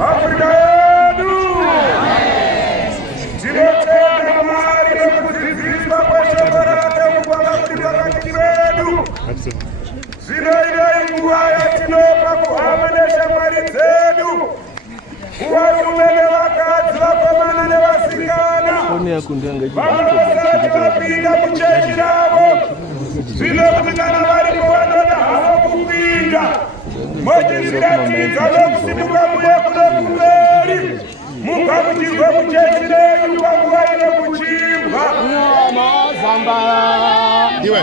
Afrika yetu tinotenda Mwari nekudzidziswa kweshoko kubva pakati pedu. Zvino inei nguva yatinopa kuhama neshamwari dzedu, kuvarume nevakadzi, vakomana nevasikana, vamwe vasati vapinda muchechi ravo. Zvino kuti kana varipo vanoda havo kupinda, mochizviratidza nokusimuka muye kuno kumberi, mugamuchirwe muchechi renyu panguva ino kuchimbwa. Iwe.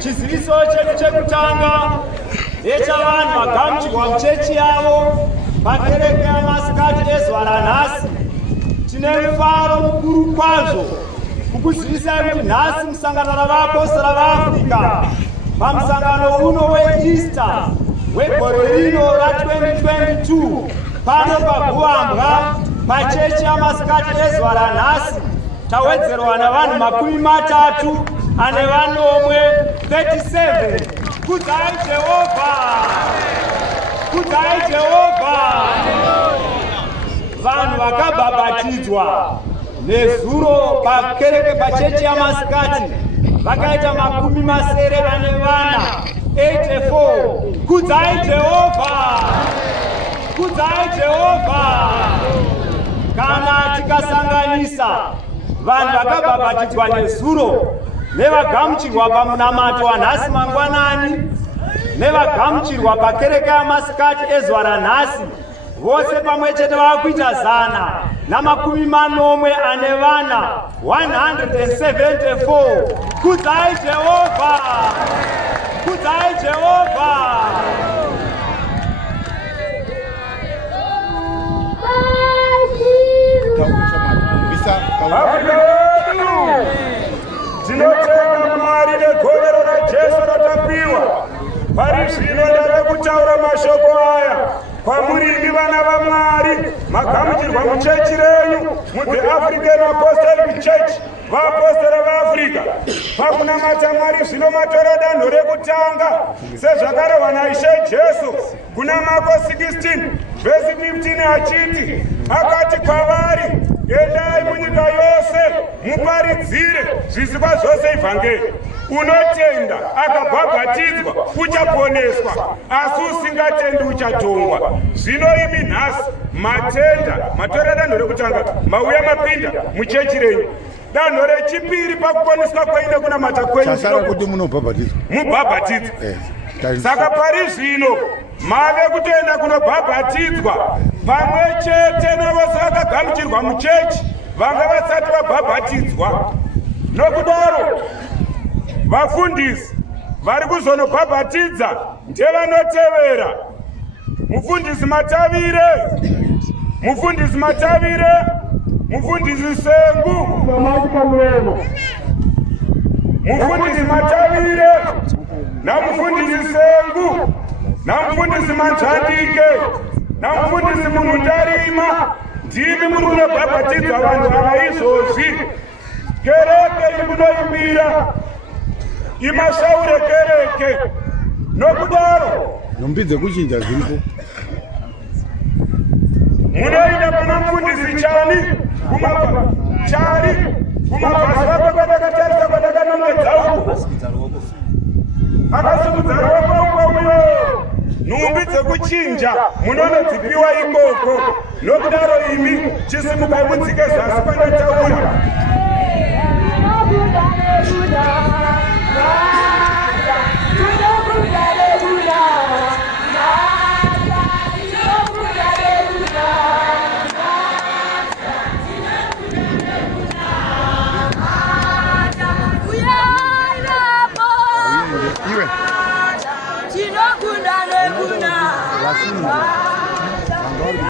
Chiziviso chetu chekutanga echavanhu vagamuchirwa muchechi yavo pakereke yamasikati ezuva ranhasi. Tine mufaro mukuru kwazvo kukuzivisai kuti nhasi musangano ravapostora vaAfrica pamusangano uno weEaster wegore rino ra2022 pano paGuambwa pachechi yamasikati ezuva ranhasi tawedzerwa navanhu 30 ane vanomwe 37. Kudzai Jehovha! Kudzai Jehovha! Vanhu vakabhabhatidzwa nezuro pakereke pachechi yamasikati vakaita 84. Kudzai Jehovha! Kudzai Jehovha! Kana tikasanganisa vanhu vakabhabhatidzwa nezuro nevagamuchirwa pamunamato wanhasi mangwanani nevagamuchirwa pakereke yamasikati ezuva ranhasi, vose pamwe chete vakuita 140 ane vana 174. Kudzai Jehovha! Kudzai Jehovha! Tinotenga Mwari negovero raJesu ratapiwa. Pari zvino ndave kutaura mashoko aya kwamurimi vana vaMwari magamuchirwa muchechi renyu mudze African Apostolic Church vaaposteri veAfrica pakunamata Mwari zvino matora danho rekutanga sezvakarehwa naIshe Jesu kuna Mako 16 vhesi 15 achiti akati kwavari endai munyika yose muparidzire zvisikwa zvose ivhangeri unotenda akabhabhatidzwa uchaponeswa asi usingatendi uchatongwa zvino imi nhasi matenda matora danho rekutanga mauya mapinda muchechi renyu danho rechipiri pakuponeswa kweine kunamata kwenyu kuti munobhabhatidzwa mubhabhatidzwa saka pari zvino mave kutoenda kunobhabhatidzwa pamwe chete navose vakagamuchirwa muchechi vanga vasati vabhabhatidzwa nokudaro vafundisi vari kuzonobhabhatidza ndevanotevera mufundisi Matavire, mufundisi Matavire, mufundisi Sengu, mufundisi Matavire na mufundisi Sengu na mufundisi Manjandike na mufundisi Munundarima ndimi muri kunobhabhatidza vanhu ava izvozvi. Kereke imunoimira imashaure kereke nokudaro nombidze kuchinja zviripo munoenda kuna mufundisi Chari kumabhazi vako kwatakatarisa kwatakanongedza uko akasimudza ruoko uyo nhumbi dzekuchinja munonodzipiwa ikoko nokudaro imi chisimukai mudzike zasi kwandataura.